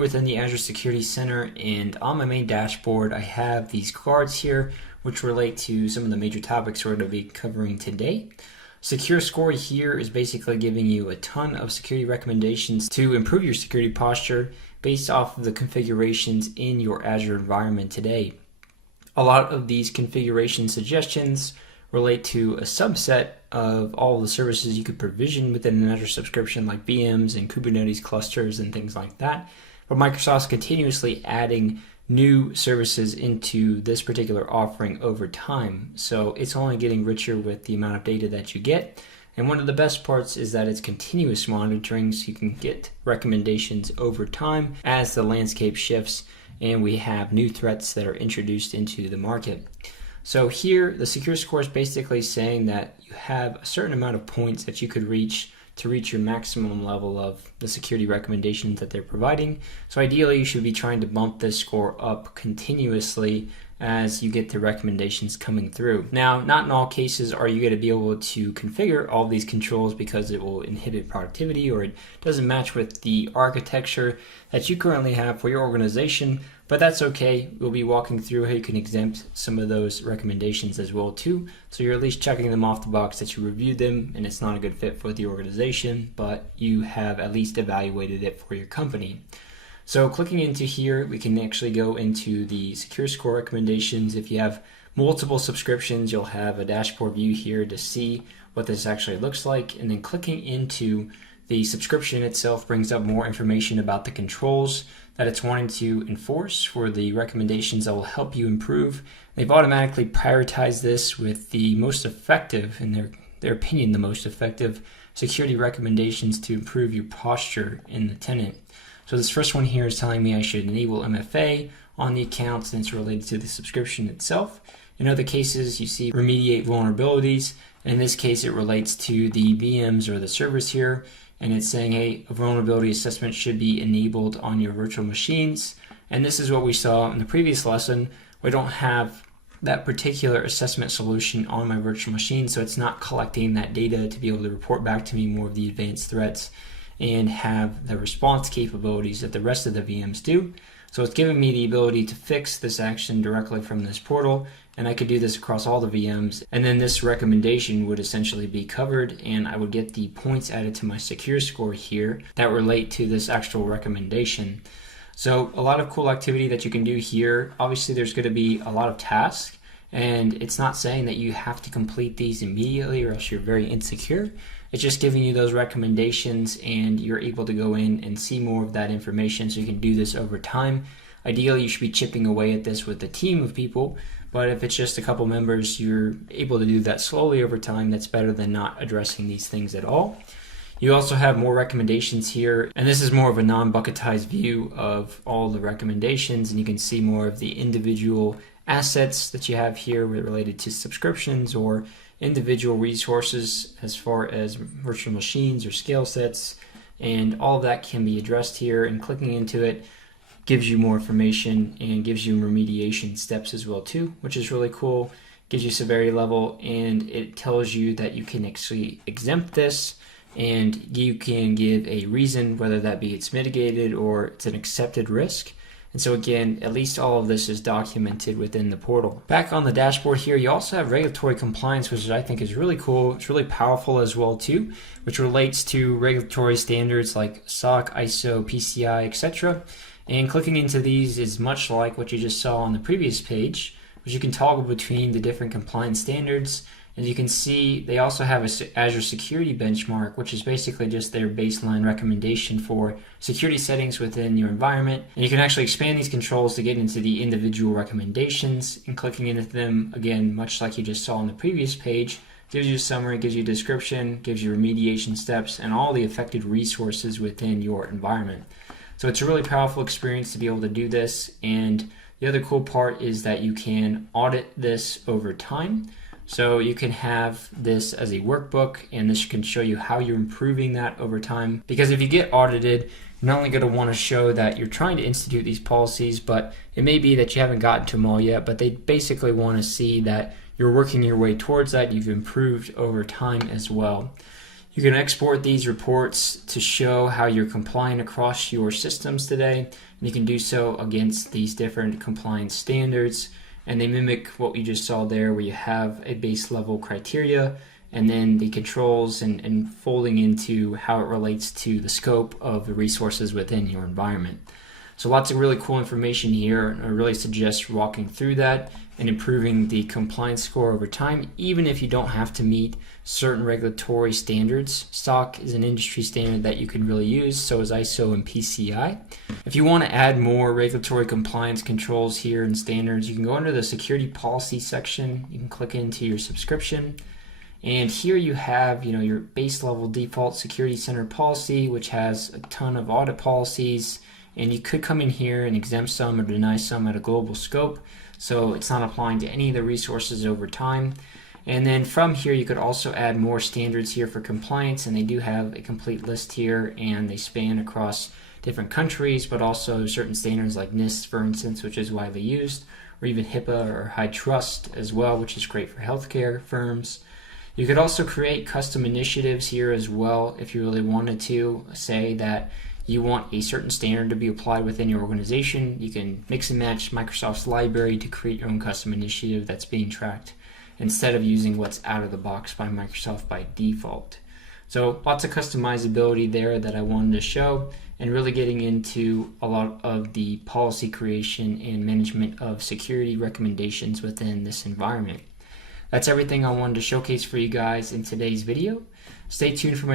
Within the Azure Security Center, and on my main dashboard I have these cards here which relate to some of the major topics we're going to be covering today. Secure Score here is basically giving you a ton of security recommendations to improve your security posture based off of the configurations in your Azure environment today. A lot of these configuration suggestions relate to a subset of all the services you could provision within an Azure subscription, like VMs and Kubernetes clusters and things like that. But Microsoft's continuously adding new services into this particular offering over time. So it's only getting richer with the amount of data that you get. And one of the best parts is that it's continuous monitoring, so you can get recommendations over time as the landscape shifts and we have new threats that are introduced into the market. So here, the Secure Score is basically saying that you have a certain amount of points that you could reach to reach your maximum level of the security recommendations that they're providing. So ideally, you should be trying to bump this score up continuously as you get the recommendations coming through. Now, not in all cases are you going to be able to configure all these controls because it will inhibit productivity or it doesn't match with the architecture that you currently have for your organization, but that's okay. We'll be walking through how you can exempt some of those recommendations as well too. So you're at least checking them off the box that you reviewed them and it's not a good fit for the organization, but you have at least evaluated it for your company. So clicking into here, we can actually go into the Secure Score recommendations. If you have multiple subscriptions, you'll have a dashboard view here to see what this actually looks like. And then clicking into the subscription itself brings up more information about the controls that it's wanting to enforce for the recommendations that will help you improve. They've automatically prioritized this with the most effective, in their opinion, the most effective security recommendations to improve your posture in the tenant. So this first one here is telling me I should enable MFA on the accounts, and it's related to the subscription itself. In other cases, you see remediate vulnerabilities. In this case, it relates to the VMs or the servers here, and it's saying, hey, a vulnerability assessment should be enabled on your virtual machines. And this is what we saw in the previous lesson. We don't have that particular assessment solution on my virtual machine, so it's not collecting that data to be able to report back to me more of the advanced threats and have the response capabilities that the rest of the VMs do. So it's giving me the ability to fix this action directly from this portal, and I could do this across all the VMs, and then this recommendation would essentially be covered, and I would get the points added to my Secure Score here that relate to this actual recommendation. So a lot of cool activity that you can do here. Obviously there's going to be a lot of tasks, and it's not saying that you have to complete these immediately or else you're very insecure. It's just giving you those recommendations and you're able to go in and see more of that information, so you can do this over time. Ideally, you should be chipping away at this with a team of people, but if it's just a couple members, you're able to do that slowly over time. That's better than not addressing these things at all. You also have more recommendations here, and this is more of a non-bucketized view of all the recommendations, and you can see more of the individual assets that you have here related to subscriptions or individual resources as far as virtual machines or scale sets, and all of that can be addressed here, and clicking into it gives you more information and gives you remediation steps as well too, which is really cool. Gives you severity level, and it tells you that you can actually exempt this, and you can give a reason, whether that be it's mitigated or it's an accepted risk. And so again, at least all of this is documented within the portal. Back on the dashboard here, you also have regulatory compliance, which I think is really cool. It's really powerful as well too, which relates to regulatory standards like SOC, ISO, PCI, etc. And clicking into these is much like what you just saw on the previous page, which you can toggle between the different compliance standards. And you can see they also have an Azure Security Benchmark, which is basically just their baseline recommendation for security settings within your environment. And you can actually expand these controls to get into the individual recommendations, and clicking into them, again, much like you just saw on the previous page, gives you a summary, gives you a description, gives you remediation steps, and all the affected resources within your environment. So it's a really powerful experience to be able to do this. And the other cool part is that you can audit this over time. So you can have this as a workbook, and this can show you how you're improving that over time. Because if you get audited, you're not only going to want to show that you're trying to institute these policies, but it may be that you haven't gotten to them all yet, but they basically want to see that you're working your way towards that, you've improved over time as well. You You can export these reports to show how you're complying across your systems today, and you can do so against these different compliance standards, and they mimic what we just saw there, where you have a base level criteria and then the controls and folding into how it relates to the scope of the resources within your environment. So lots of really cool information here, and I really suggest walking through that and improving the compliance score over time, even if you don't have to meet certain regulatory standards. SOC is an industry standard that you can really use, so is ISO and PCI. If you want to add more regulatory compliance controls here and standards, you can go under the security policy section. You can click into your subscription. And here you have, your base level default security center policy, which has a ton of audit policies. And you could come in here and exempt some or deny some at a global scope, so it's not applying to any of the resources over time. And then from here you could also add more standards here for compliance, and they do have a complete list here, and they span across different countries, but also certain standards like NIST, for instance, which is widely used, or even HIPAA or HITRUST as well, which is great for healthcare firms. You could also create custom initiatives here as well if you really wanted to. Say that you want a certain standard to be applied within your organization. You can mix and match Microsoft's library to create your own custom initiative that's being tracked, instead of using what's out of the box by Microsoft by default. So lots of customizability there that I wanted to show, and really getting into a lot of the policy creation and management of security recommendations within this environment. That's everything I wanted to showcase for you guys in today's video. Stay tuned for my